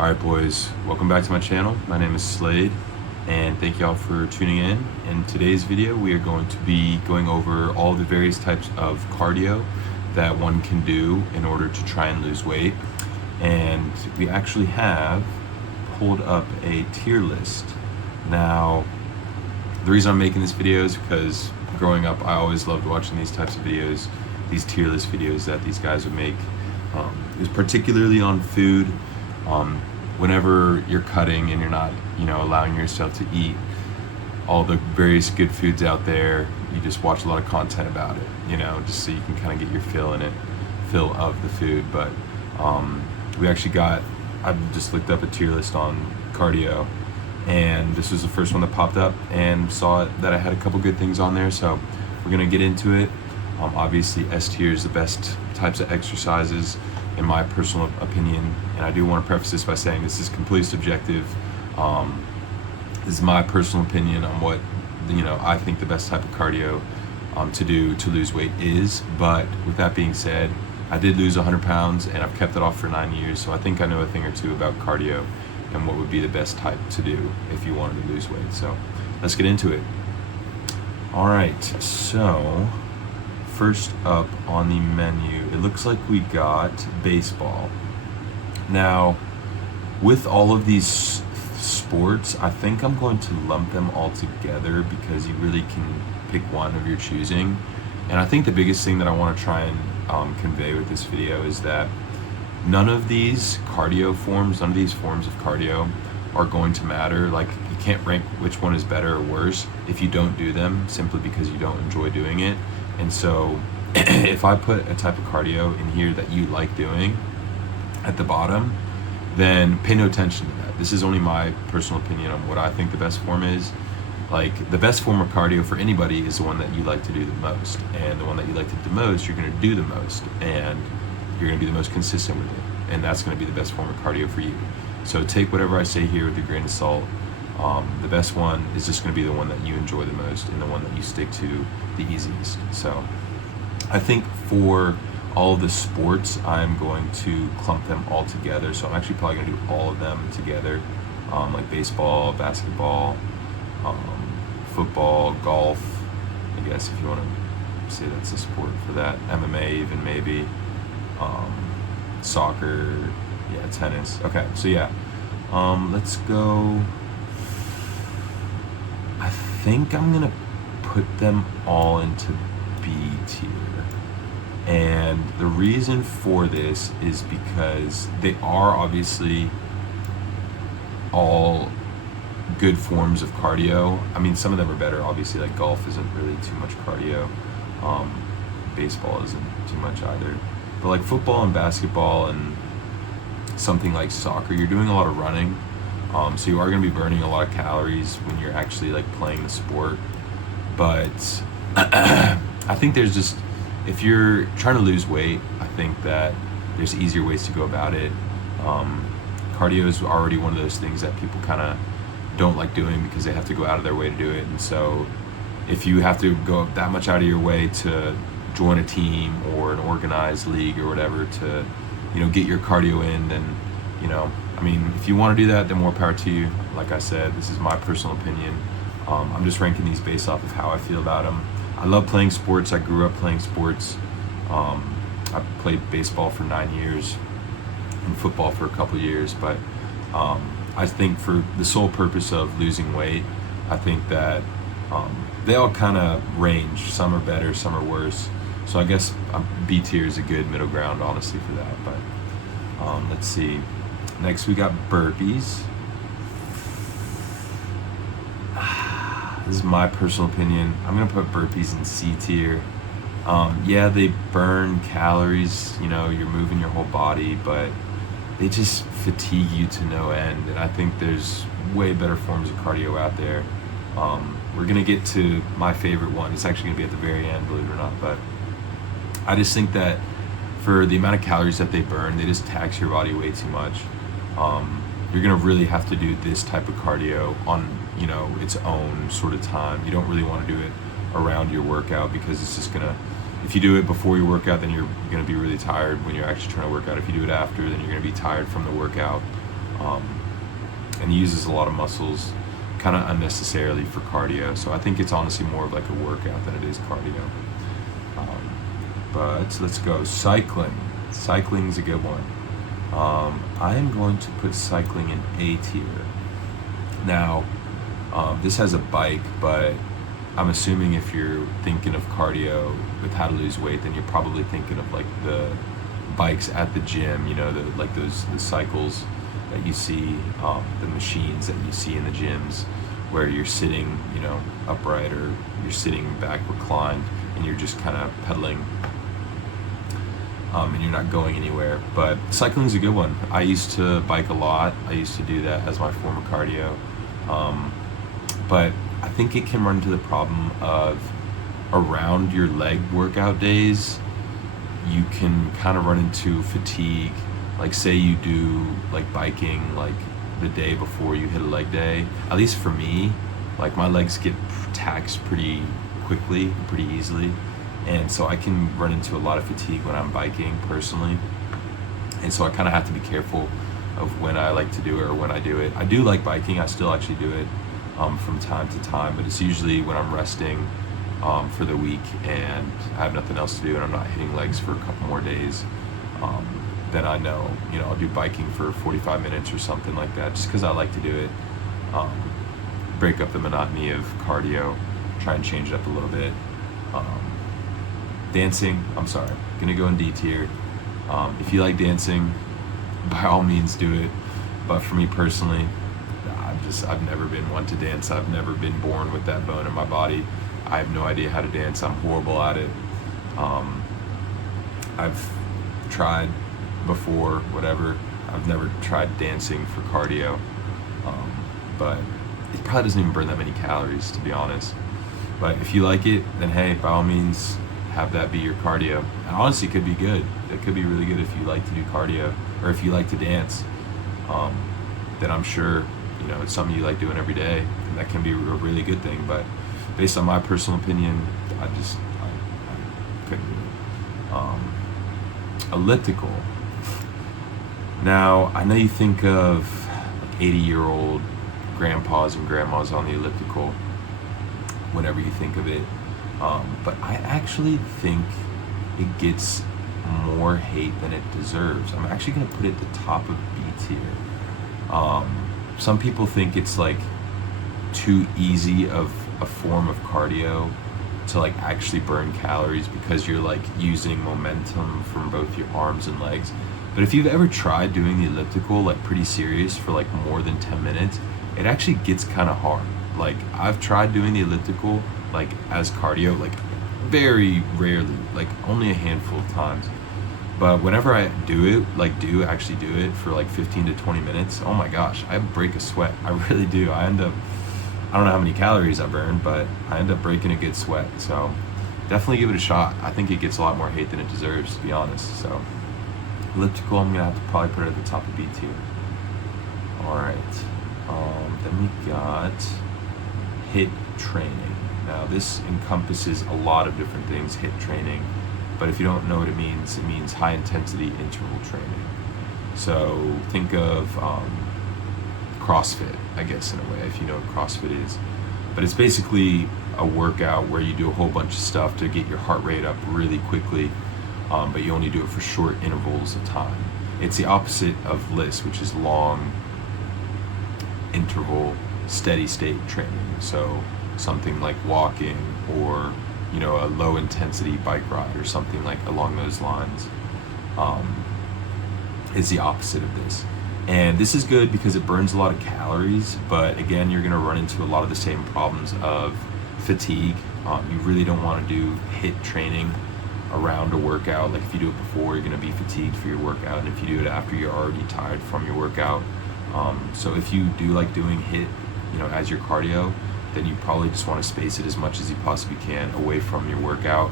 Alright boys, welcome back to my channel. My name is Slade and thank y'all for tuning in. In today's video we are going to be going over all the various types of cardio that one can do in order to try and lose weight. And we actually have pulled up a tier list. Now the reason I'm making this video is because growing up I always loved watching these types of videos, these tier list videos that these guys would make. It was particularly on food. Whenever you're cutting and you're not, allowing yourself to eat all the various good foods out there, you just watch a lot of content about it, just so you can kind of get your fill of the food. But I just looked up a tier list on cardio, and this was the first one that popped up, and saw that I had a couple good things on there, so we're gonna get into it. Obviously S tier is the best types of exercises in my personal opinion, and I do want to preface this by saying this is completely subjective. This is my personal opinion on what I think the best type of cardio to do to lose weight is. But with that being said, I did lose 100 pounds and I've kept it off for 9 years, so I think I know a thing or two about cardio and what would be the best type to do if you wanted to lose weight. So let's get into it. All right, so first up on the menu, it looks like we got baseball. Now, with all of these sports, I think I'm going to lump them all together because you really can pick one of your choosing. And I think the biggest thing that I want to try and convey with this video is that none of these forms of cardio are going to matter. Like, you can't rank which one is better or worse if you don't do them, simply because you don't enjoy doing it. And so if I put a type of cardio in here that you like doing at the bottom, then pay no attention to that. This is only my personal opinion on what I think the best form is. Like, the best form of cardio for anybody is the one that you like to do the most, and the one that you like to do the most, you're going to do the most, and you're going to be the most consistent with it, and that's going to be the best form of cardio for you. So take whatever I say here with a grain of salt. The best one is just going to be the one that you enjoy the most and the one that you stick to the easiest. So I think for all of the sports, I'm going to clump them all together. So I'm actually probably going to do all of them together, like baseball, basketball, football, golf, I guess, if you want to say that's a sport for that, MMA even maybe, soccer, tennis. Okay, so let's go. I think I'm gonna put them all into B tier, and the reason for this is because they are obviously all good forms of cardio. I mean, some of them are better, obviously, like golf isn't really too much cardio, baseball isn't too much either, but like football and basketball and something like soccer, you're doing a lot of running, so you are going to be burning a lot of calories when you're actually like playing the sport. But I think there's just, if you're trying to lose weight, I think that there's easier ways to go about it. Cardio is already one of those things that people kind of don't like doing because they have to go out of their way to do it. And so if you have to go that much out of your way to join a team or an organized league or whatever to get your cardio in, then if you want to do that, then more power to you. Like I said, this is my personal opinion. I'm just ranking these based off of how I feel about them. I love playing sports. I grew up playing sports. I played baseball for 9 years and football for a couple years, but I think for the sole purpose of losing weight, I think that they all kind of range. Some are better, some are worse. So I guess B tier is a good middle ground, honestly, for that. But let's see. Next we got burpees. This is my personal opinion. I'm gonna put burpees in C tier. They burn calories. You're moving your whole body, but they just fatigue you to no end. And I think there's way better forms of cardio out there. We're gonna get to my favorite one. It's actually gonna be at the very end, believe it or not. But I just think that for the amount of calories that they burn, they just tax your body way too much. You're gonna really have to do this type of cardio on its own sort of time. You don't really want to do it around your workout because it's just gonna, if you do it before your workout, then you're gonna be really tired when you're actually trying to work out. If you do it after, then you're gonna be tired from the workout. and he uses a lot of muscles kind of unnecessarily for cardio. So I think it's honestly more of like a workout than it is cardio. But let's go cycling. Cycling's a good one. I am going to put cycling in A tier. Now, this has a bike, but I'm assuming if you're thinking of cardio with how to lose weight, then you're probably thinking of like the bikes at the gym, the cycles that you see, the machines that you see in the gyms where you're sitting, upright, or you're sitting back reclined and you're just kind of pedaling, and you're not going anywhere. But cycling's a good one. I used to bike a lot. I used to do that as my form of cardio. But I think it can run into the problem of around your leg workout days, you can kind of run into fatigue. Like say you do like biking like the day before you hit a leg day. At least for me, like my legs get taxed pretty quickly, pretty easily. And so I can run into a lot of fatigue when I'm biking personally. And so I kind of have to be careful of when I like to do it or when I do it. I do like biking. I still actually do it from time to time, but it's usually when I'm resting for the week and I have nothing else to do and I'm not hitting legs for a couple more days. Then I know, I'll do biking for 45 minutes or something like that, just because I like to do it. Break up the monotony of cardio, try and change it up a little bit. Dancing, gonna go in D tier. If you like dancing, by all means do it. But for me personally, I've never been one to dance. I've never been born with that bone in my body. I have no idea how to dance. I'm horrible at it. I've tried before, whatever. I've never tried dancing for cardio. But it probably doesn't even burn that many calories, to be honest. But if you like it, then hey, by all means, have that be your cardio. And honestly, it could be good. It could be really good if you like to do cardio or if you like to dance. Then I'm sure, it's something you like doing every day, and that can be a really good thing. But based on my personal opinion, I couldn't do it. Elliptical. Now, I know you think of like 80-year-old grandpas and grandmas on the elliptical whenever you think of it. But I actually think it gets more hate than it deserves. I'm actually going to put it at the top of B tier. Some people think it's like too easy of a form of cardio to like actually burn calories because you're like using momentum from both your arms and legs. But if you've ever tried doing the elliptical like pretty serious for like more than 10 minutes, it actually gets kind of hard. Like I've tried doing the elliptical like as cardio, like very rarely, like only a handful of times. But whenever I do actually do it for like 15 to 20 minutes, oh my gosh, I break a sweat. I really do. I don't know how many calories I burn, but I end up breaking a good sweat. So definitely give it a shot. I think it gets a lot more hate than it deserves, to be honest. So elliptical, I'm gonna have to probably put it at the top of B tier. All right. Then we got HIIT training. Now this encompasses a lot of different things, HIIT training. But if you don't know what it means high intensity interval training. So think of CrossFit, I guess, in a way, if you know what CrossFit is. But it's basically a workout where you do a whole bunch of stuff to get your heart rate up really quickly, but you only do it for short intervals of time. It's the opposite of LISS, which is long interval steady state training. So something like walking or a low intensity bike ride or something like along those lines is the opposite of this. And this is good because it burns a lot of calories, but again, you're going to run into a lot of the same problems of fatigue. You really don't want to do HIIT training around a workout. Like if you do it before, you're going to be fatigued for your workout, and if you do it after, you're already tired from your workout. So if you do like doing HIIT, as your cardio, then you probably just want to space it as much as you possibly can away from your workout.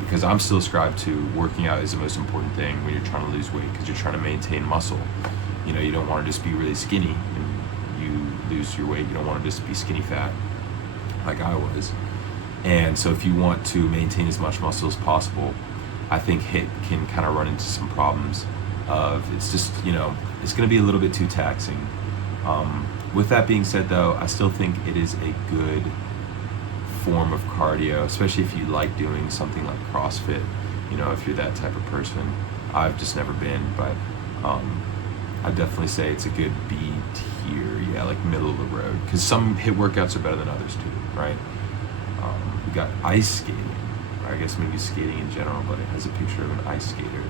Because I'm still ascribed to working out is the most important thing when you're trying to lose weight, because you're trying to maintain muscle. You don't want to just be really skinny and you lose your weight. You don't want to just be skinny fat like I was. And so if you want to maintain as much muscle as possible, I think HIIT can kind of run into some problems of it's just, it's going to be a little bit too taxing. With that being said, though, I still think it is a good form of cardio, especially if you like doing something like CrossFit. If you're that type of person. I've just never been, but I definitely say it's a good B tier, like middle of the road. Because some HIIT workouts are better than others too, right? We got ice skating, or I guess maybe skating in general, but it has a picture of an ice skater.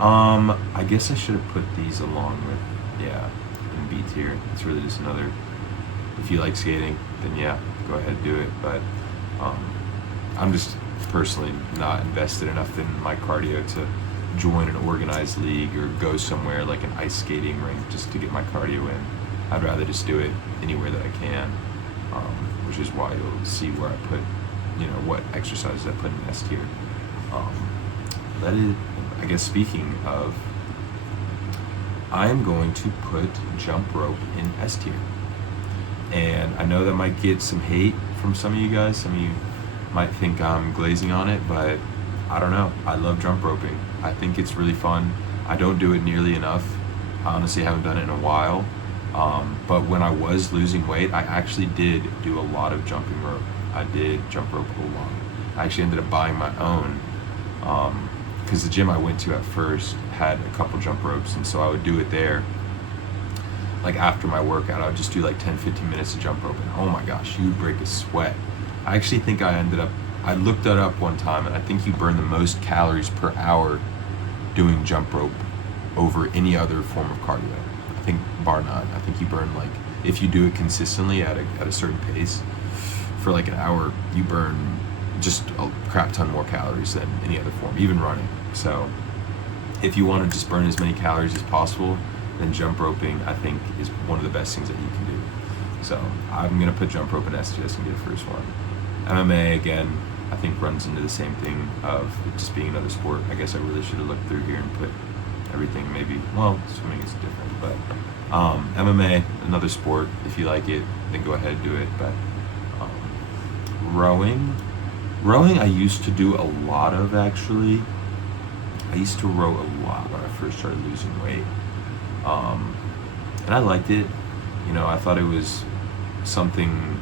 I guess I should have put these along with, in B tier. It's really just another, if you like skating, then go ahead and do it. But I'm just personally not invested enough in my cardio to join an organized league or go somewhere like an ice skating rink just to get my cardio in. I'd rather just do it anywhere that I can, which is why you'll see where I put, what exercises I put in S tier. That is, I guess, speaking of, I am going to put jump rope in S tier. And I know that might get some hate from some of you guys. Some of you might think I'm glazing on it, but I don't know. I love jump roping. I think it's really fun. I don't do it nearly enough. I honestly haven't done it in a while. But when I was losing weight, I actually did do a lot of jumping rope. I did jump rope a lot. I actually ended up buying my own because the gym I went to at first had a couple jump ropes, and so I would do it there. Like after my workout, I would just do like 10-15 minutes of jump rope, and oh my gosh, you would break a sweat. I actually think I looked that up one time, and I think you burn the most calories per hour doing jump rope over any other form of cardio. I think bar none. I think you burn, like, if you do it consistently at a certain pace for like an hour, you burn just a crap ton more calories than any other form, even running. So if you want to just burn as many calories as possible, then jump roping, I think, is one of the best things that you can do. So I'm going to put jump rope in STS and be the first one. MMA, again, I think runs into the same thing of it just being another sport. I guess I really should have looked through here and put everything maybe, well, swimming is different, but MMA, another sport. If you like it, then go ahead and do it. But rowing I used to do a lot of, actually. I used to row a lot when I first started losing weight. And I liked it. I thought it was something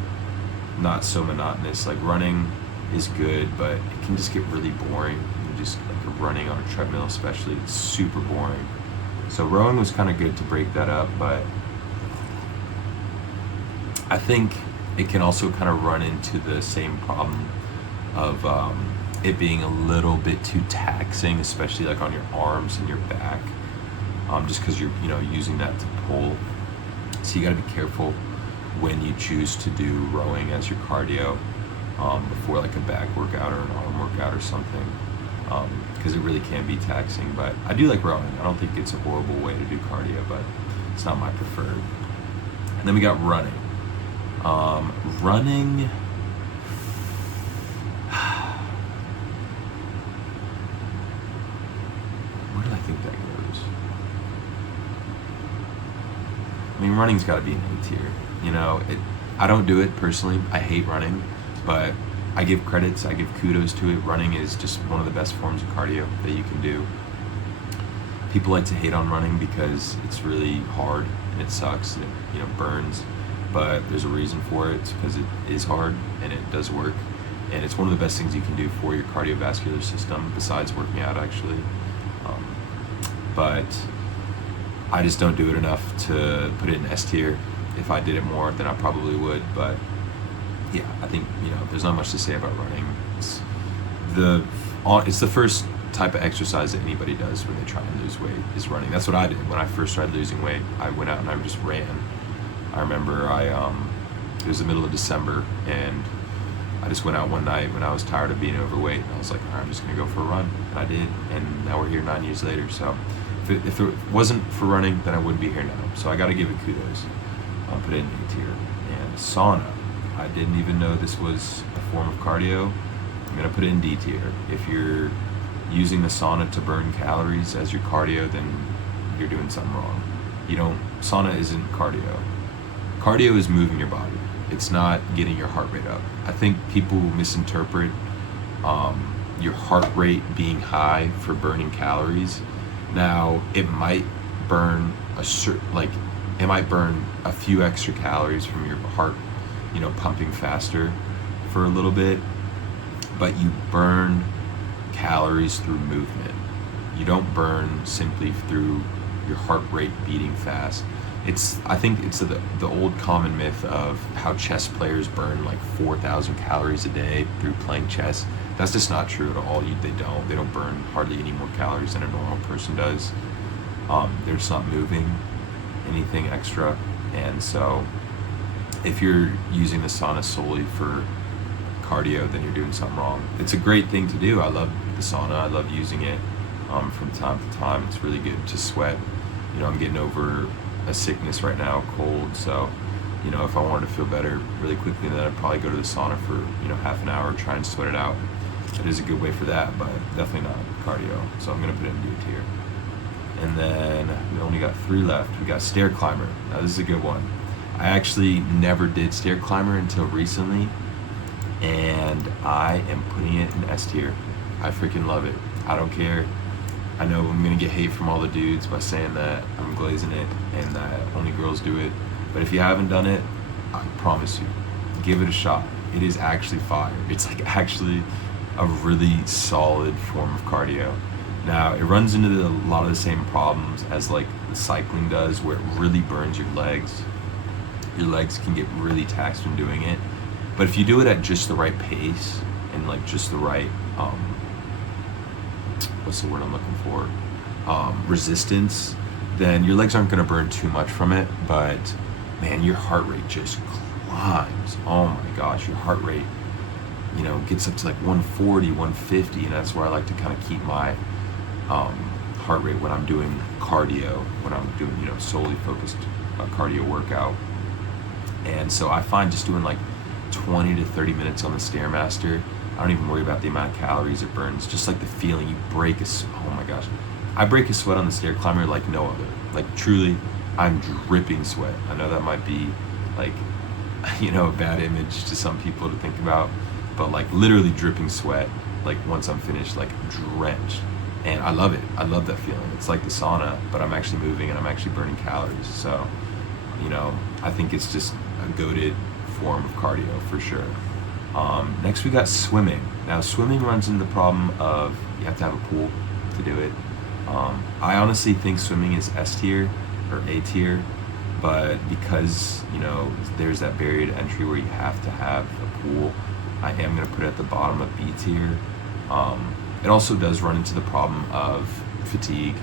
not so monotonous. Like running is good, but it can just get really boring. Just like running on a treadmill especially, it's super boring. So rowing was kind of good to break that up, but I think it can also kind of run into the same problem of it being a little bit too taxing, especially like on your arms and your back, just because you're using that to pull. So you got to be careful when you choose to do rowing as your cardio before like a back workout or an arm workout or something, because it really can be taxing. But I do like rowing. I don't think it's a horrible way to do cardio, but it's not my preferred. And then we got running. Running, where do I think that goes? I mean, running's got to be an A tier. I don't do it personally. I hate running, but I give credits, I give kudos to it. Running is just one of the best forms of cardio that you can do. People like to hate on running because it's really hard and it sucks and it burns, but there's a reason for it. It's because it is hard and it does work, and it's one of the best things you can do for your cardiovascular system besides working out, actually. But I just don't do it enough to put it in S tier. If I did it more, then I probably would. But yeah, I think there's not much to say about running. It's the first type of exercise that anybody does when they try and lose weight is running. That's what I did when I first started losing weight. I went out and I just ran. I remember it was the middle of December, and I just went out one night when I was tired of being overweight, and I was like, all right, I'm just gonna go for a run, and I did, and now we're here 9 years later. So if it wasn't for running, then I wouldn't be here now. So I got to give it kudos. I'll put it in A tier. And sauna, I didn't even know this was a form of cardio. I'm gonna put it in D tier. If you're using the sauna to burn calories as your cardio, then you're doing something wrong. Sauna isn't cardio. Cardio is moving your body. It's not getting your heart rate up. I think people misinterpret your heart rate being high for burning calories Now, it might burn it might burn a few extra calories from your heart, pumping faster for a little bit, but you burn calories through movement. You don't burn simply through your heart rate beating fast. I think it's the old common myth of how chess players burn like 4,000 calories a day through playing chess. That's just not true at all. They don't burn hardly any more calories than a normal person does. They're just not moving anything extra. And so if you're using the sauna solely for cardio, then you're doing something wrong. It's a great thing to do. I love the sauna. I love using it from time to time. It's really good to sweat. I'm getting over a sickness right now, cold, so if I wanted to feel better really quickly, then I'd probably go to the sauna for half an hour, try and sweat it out. It is a good way for that, but definitely not cardio, so I'm going to put it in D tier. And then we only got 3 left. We got stair climber. Now this is a good one. I actually never did stair climber until recently, and I am putting it in S tier. I freaking love it. I don't care. I know I'm gonna get hate from all the dudes by saying that I'm glazing it and that only girls do it. But if you haven't done it, I promise you, give it a shot. It is actually fire. It's like actually a really solid form of cardio. Now it runs into a lot of the same problems as like the cycling does, where it really burns your legs. Your legs can get really taxed when doing it. But if you do it at just the right pace and like just the right what's the word I'm looking for? Resistance, then your legs aren't going to burn too much from it, but man, your heart rate just climbs. Oh my gosh, your heart rate, gets up to like 140, 150, and that's where I like to kind of keep my heart rate when I'm doing cardio, when I'm doing, solely focused cardio workout. And so I find just doing like 20 to 30 minutes on the Stairmaster, I don't even worry about the amount of calories it burns. Just like the feeling, oh my gosh. I break a sweat on the stair climber like no other. Like truly, I'm dripping sweat. I know that might be like, a bad image to some people to think about, but like literally dripping sweat, like once I'm finished, like drenched. And I love it. I love that feeling. It's like the sauna, but I'm actually moving and I'm actually burning calories. So, I think it's just a goated form of cardio for sure. Next we got swimming. Now swimming runs into the problem of you have to have a pool to do it. I honestly think swimming is S tier or A tier, but because there's that barrier to entry where you have to have a pool, I am going to put it at the bottom of B tier. It also does run into the problem of fatigue.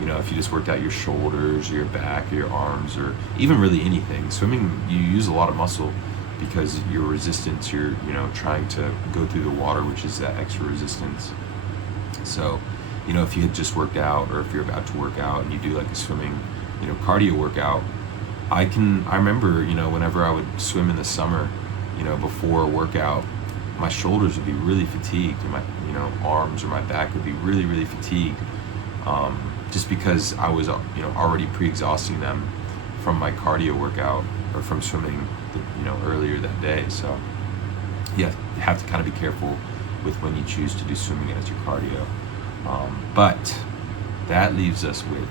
If you just worked out your shoulders, your back, or your arms, or even really anything, swimming, you use a lot of muscle because your resistance, you're trying to go through the water, which is that extra resistance. So if you had just worked out, or if you're about to work out and you do like a swimming cardio workout, I remember whenever I would swim in the summer, before a workout, my shoulders would be really fatigued, and my arms or my back would be really, really fatigued, just because I was already pre-exhausting them from my cardio workout or from swimming earlier that day. So yeah, you have to kind of be careful with when you choose to do swimming as your cardio. But that leaves us with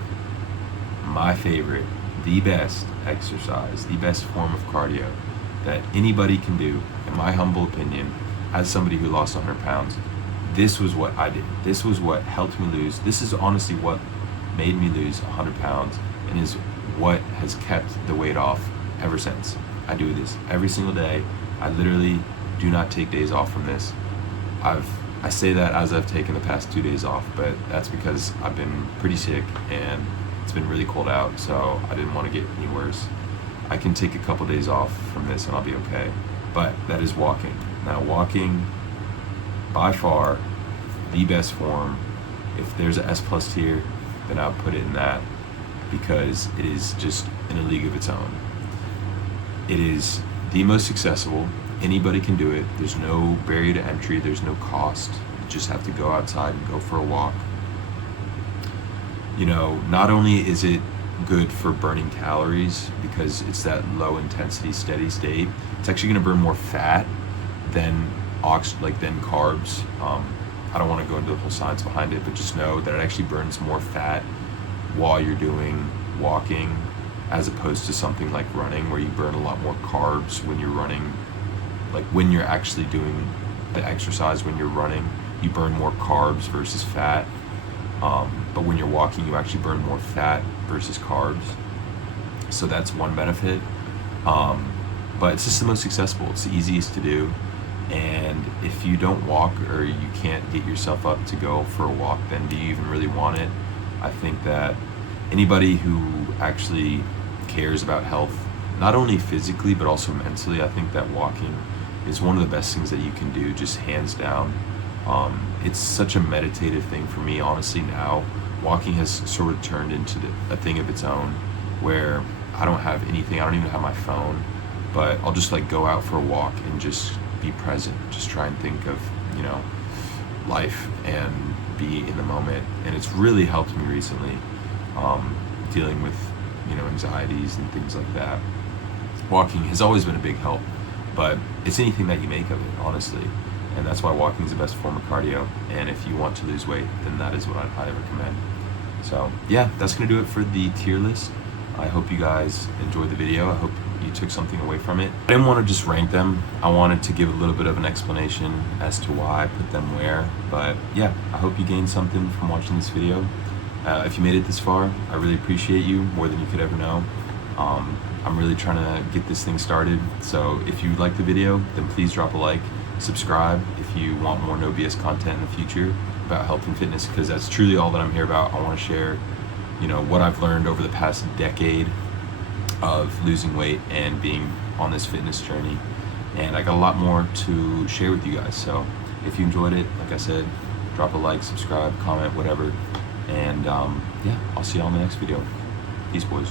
my favorite, the best exercise, the best form of cardio that anybody can do, in my humble opinion, as somebody who lost 100 pounds. This was what I did. This was what helped me lose. This is honestly what made me lose 100 pounds and is what has kept the weight off ever since. I do this every single day. I literally do not take days off from this. I say that as I've taken the past 2 days off, but that's because I've been pretty sick and it's been really cold out, so I didn't want to get any worse. I can take a couple days off from this and I'll be okay. But that is walking. Now walking, by far, the best form. If there's a S plus tier, then I'll put it in that, because it is just in a league of its own. It is the most accessible. Anybody can do it. There's no barrier to entry. There's no cost. You just have to go outside and go for a walk. Not only is it good for burning calories because it's that low intensity steady state, it's actually going to burn more fat than carbs. I don't want to go into the whole science behind it, but just know that it actually burns more fat while you're doing walking, as opposed to something like running where you burn a lot more carbs when you're running. Like when you're actually doing the exercise, when you're running, you burn more carbs versus fat. But when you're walking, you actually burn more fat versus carbs. So that's one benefit. But it's just the most accessible. It's the easiest to do. And if you don't walk, or you can't get yourself up to go for a walk, then do you even really want it? I think that anybody who actually cares about health, not only physically but also mentally, I think that walking is one of the best things that you can do, just hands down. It's such a meditative thing for me, honestly. Now walking has sort of turned into a thing of its own, where I don't have anything, I don't even have my phone, but I'll just like go out for a walk and just be present, just try and think of, you know, life and be in the moment. And it's really helped me recently, dealing with, you know, anxieties and things like that. Walking has always been a big help, but it's anything that you make of it, honestly. And that's why walking is the best form of cardio. And if you want to lose weight, then that is what I'd highly recommend. So yeah, that's gonna do it for the tier list. I hope you guys enjoyed the video. I hope you took something away from it. I didn't want to just rank them. I wanted to give a little bit of an explanation as to why I put them where. But yeah, I hope you gained something from watching this video. If you made it this far, I really appreciate you more than you could ever know. I'm really trying to get this thing started. So if you like the video, then please drop a like, subscribe if you want more No BS content in the future about health and fitness, because that's truly all that I'm here about. I want to share, you know, what I've learned over the past decade of losing weight and being on this fitness journey. And I got a lot more to share with you guys. So if you enjoyed it, like I said, drop a like, subscribe, comment, whatever. And yeah, I'll see you all in the next video. Peace, boys.